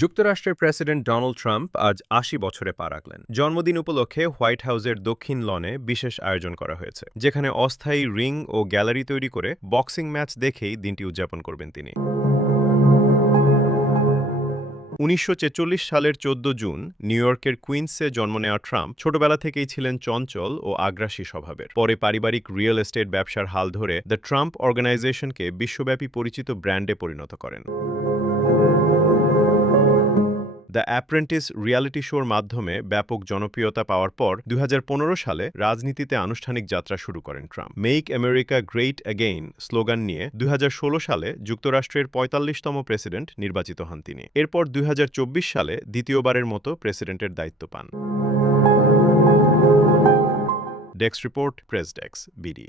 যুক্তরাষ্ট্রের president Donald Trump আজ ৮০ বছরে পা রাখলেন। জন্মদিন উপলক্ষে হোয়াইট হাউসের দক্ষিণ লনে বিশেষ আয়োজন করা হয়েছে, যেখানে অস্থায়ী রিং ও গ্যালারি তৈরি করে বক্সিং ম্যাচ দেখেই দিনটি উদযাপন করবেন তিনি। ১৯৪৬ সালের ১৪ জুন নিউ ইয়র্কের কুইন্সে জন্ম নেওয়া ট্রাম্প ছোটবেলা থেকেই ছিলেন চঞ্চল ও আগ্রাসী স্বভাবের। পরে পারিবারিক রিয়েল এস্টেট ব্যবসার হাল ধরে দ্য ট্রাম্প অর্গানাইজেশনকে বিশ্বব্যাপী পরিচিত ব্র্যান্ডে পরিণত করেন। দ্য অ্যাপ্রেন্টিস রিয়ালিটি শোর মাধ্যমে ব্যাপক জনপ্রিয়তা পাওয়ার পর ২০১৫ সালে রাজনীতিতে আনুষ্ঠানিক যাত্রা শুরু করেন Trump. Make America great again slogan নিয়ে ২০১৬ সালে যুক্তরাষ্ট্রের ৪৫তম প্রেসিডেন্ট নির্বাচিত হন তিনি। এরপর ২০২৪ সালে দ্বিতীয়বারের মতো প্রেসিডেন্টের দায়িত্ব পান। Desk report, press desk, BD.